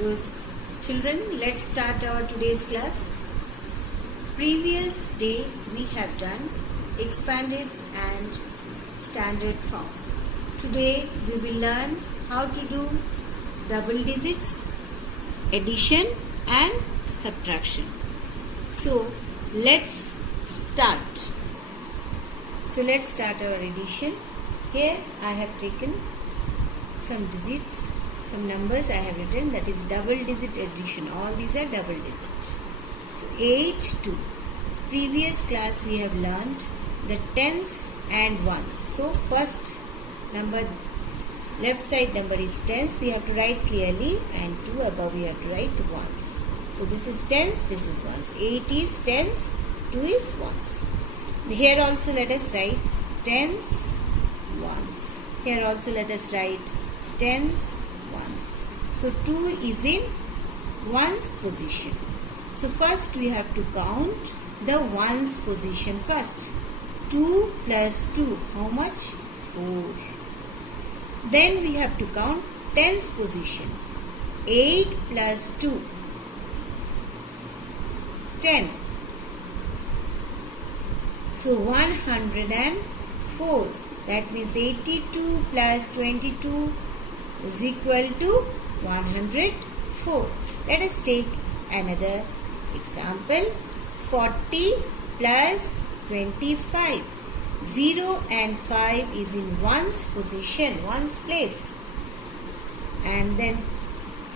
So, children, let's start our today's class. Previous day we have done expanded and standard form. Today we will learn how to do double digits, addition and subtraction. So, let's start. So, let's start our addition. Here I have taken some digits, some numbers I have written, that is double digit addition. All these are double digits. So 8, 2. Previous class we have learned the tens and ones. So first number, left side number is tens. We have to write clearly, and 2 above we have to write ones. So this is tens, this is ones. 8 is tens, 2 is ones. Here also let us write tens, ones. Here also let us write tens, ones. So 2 is in ones position. So first we have to count the ones position first. 2 plus 2, how much? 4. Then we have to count tens position. 8 plus 2, 10. So 104. That means 82 plus 22 is equal to 104. Let us take another example. 40 plus 25. 0 and 5 is in ones position, ones place. And then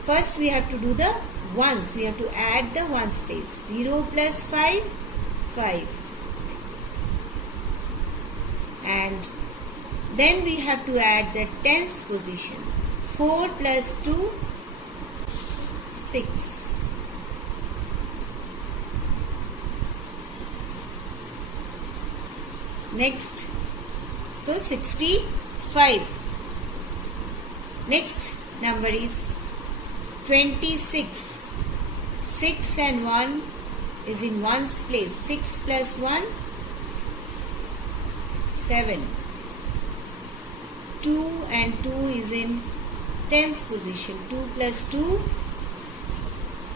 first we have to do the ones. We have to add the ones place. 0 plus 5, 5. And then we have to add the tens position. 4 plus 2, 6. Next, so 65. Next number is 26. 6 and 1 is in ones place. 6 plus 1, 7. 2 and 2 is in tens position. 2 plus 2,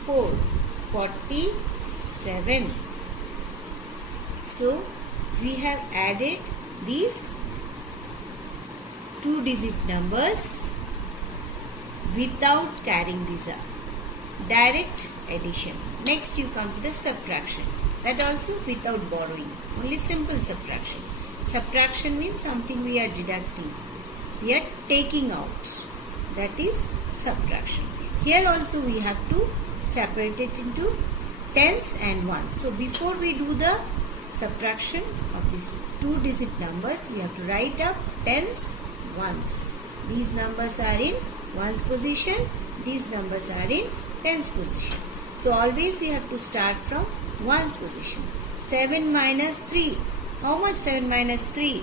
4. 47. So, we have added these 2-digit numbers without carrying these up. Direct addition. Next you come to the subtraction. That also without borrowing. Only simple subtraction. Subtraction means something we are deducting. We are taking out. That is subtraction. Here also we have to separate it into tens and ones. So before we do the subtraction of these 2-digit numbers, we have to write up tens, ones. These numbers are in ones position. These numbers are in tens position. So always we have to start from ones position. 7 minus 3. How much 7 minus 3?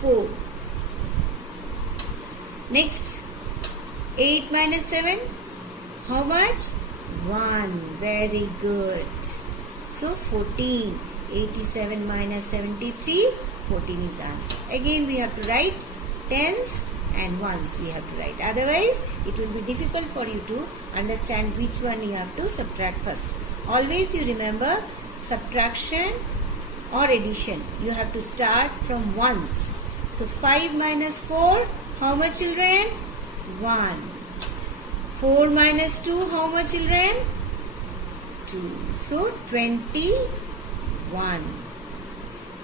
4. Next, 8 minus 7. How much? 1. Very good. So 14. 87 minus 73. 14 is the answer. Again we have to write tens and ones we have to write. Otherwise it will be difficult for you to understand which one you have to subtract first. Always you remember, subtraction or addition, you have to start from ones. So 5 minus 4, how much children? 1. 4 minus 2, how much children? 2. So 21.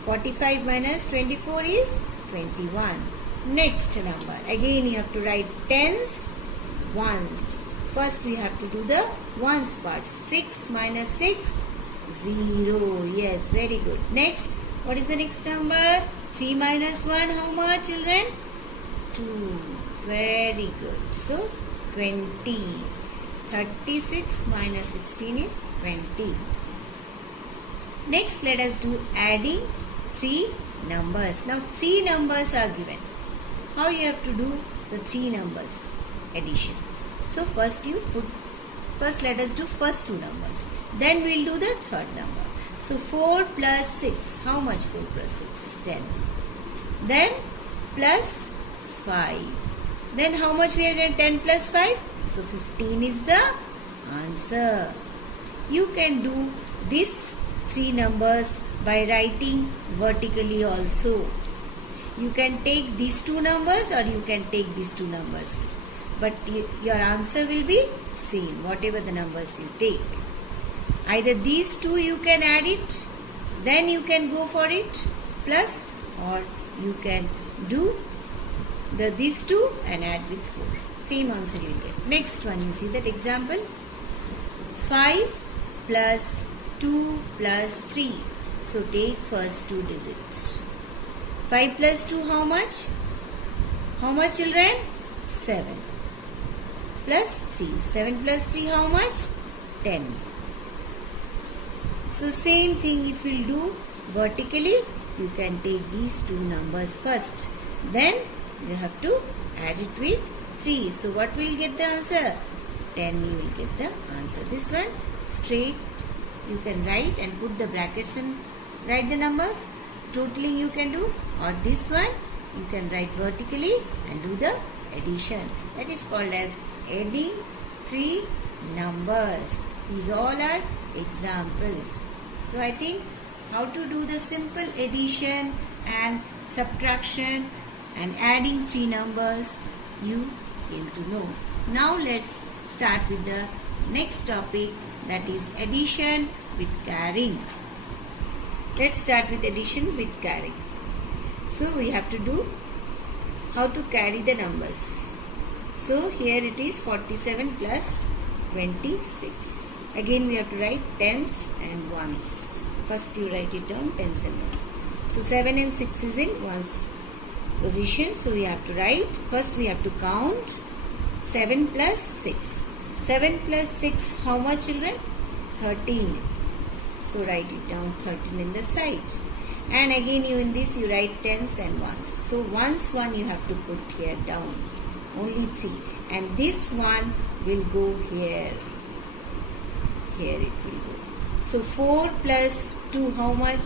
45 minus 24 is 21. Next number. Again you have to write tens, ones. First we have to do the ones part. 6 minus 6, 0. Yes, very good. Next, what is the next number? 3 minus 1, how much children? 2. Very good. So 20. 36 minus 16 is 20. Next, let us do adding 3 numbers. Now 3 numbers are given. How you have to do the 3 numbers addition? So first let us do first 2 numbers. Then we'll do the third number. So 4 plus 6. How much 4 plus 6? 10. Then plus 5. Then how much we have done? 10 plus 5? So 15 is the answer. You can do these three numbers by writing vertically also. You can take these two numbers or you can take these two numbers. But your answer will be same, whatever the numbers you take. Either these two you can add it, then you can go for it, plus, or you can do these two and add with 4. Same answer you will get. Next one, you see that example. 5 plus 2 plus 3. So take first two digits. 5 plus 2 how much? How much, children? 7. Plus 3. 7 plus 3 how much? 10. So same thing if you do vertically, you can take these two numbers first. Then you have to add it with 3. So what will get the answer? 10 you will get the answer. This one straight you can write and put the brackets and write the numbers. Totaling you can do, or this one you can write vertically and do the addition. That is called as adding three numbers. These all are examples. So I think how to do the simple addition and subtraction and adding three numbers you came to know. Now let's start with the next topic, that is addition with carrying. Let's start with addition with carrying. So we have to do how to carry the numbers. So here it is 47 plus 26. Again we have to write tens and ones. First you write it down, tens and ones. So 7 and 6 is in ones position. So we have to write, first we have to count 7 plus 6. 7 plus 6 how much, children? 13. So write it down 13 in the side. And again you in this you write tens and ones. So ones one you have to put here down. Only 3. And this one will go here. Here it will go. So 4 plus 2 how much?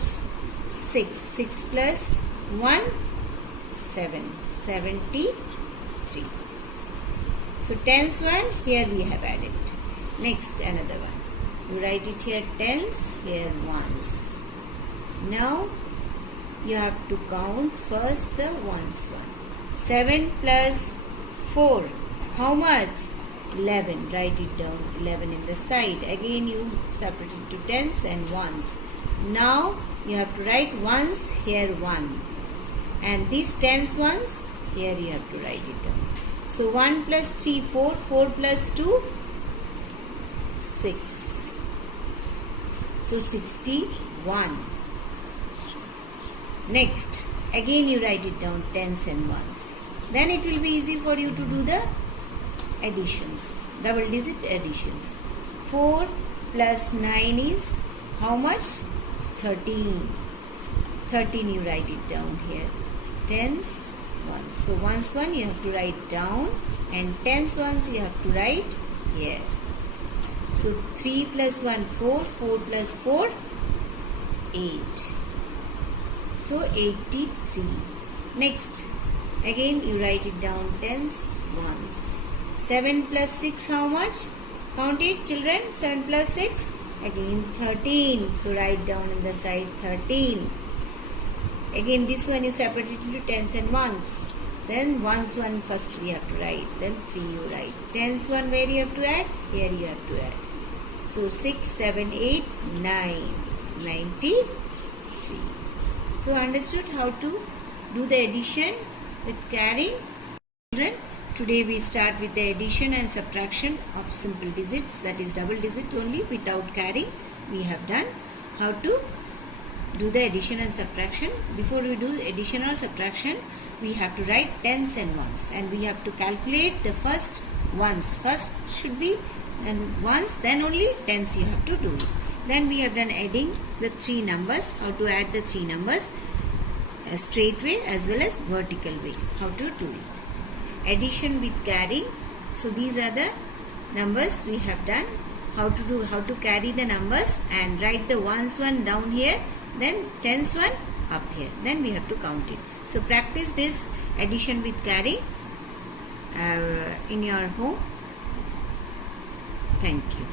6. 6 plus 1? 7. 73. So tens one here we have added. Next another one. You write it here tens, here ones. Now you have to count first the ones one. 7 plus 4. How much? 11. Write it down. 11 in the side. Again you separate it to tens and ones. Now you have to write ones, here 1. And these tens ones, here you have to write it down. So 1 plus 3, 4. 4 plus 2, 6. So 61. Next, again you write it down, tens and ones. Then it will be easy for you to do the additions, double digit additions. 4 plus 9 is how much? 13. 13 you write it down here. Tens, ones. So ones one you have to write down and tens ones you have to write here. So 3 plus 1, 4. 4 plus 4, 8. So 83. Next, again you write it down, tens, ones. 7 plus 6 how much? Count it, children. 7 plus 6, again 13. So write down in the side 13. Again this one you separate it into tens and ones. Then ones one first we have to write. Then 3 you write. Tens one where you have to add? Here you have to add. So 6, 7, 8, 9. 93. So understood how to do the addition with carrying? Children, today we start with the addition and subtraction of simple digits, that is double digit only without carrying. We have done how to do the addition and subtraction. Before we do addition or subtraction, we have to write tens and ones, and we have to calculate the first ones. First should be and ones, then only tens you have to do it. Then we have done adding the three numbers, how to add the three numbers, a straight way as well as vertical way, how to do it. Addition with carrying. So these are the numbers we have done, how to carry the numbers and write the ones one down here, then tens one up here, then we have to count it. So practice this addition with carrying in your home. Thank you.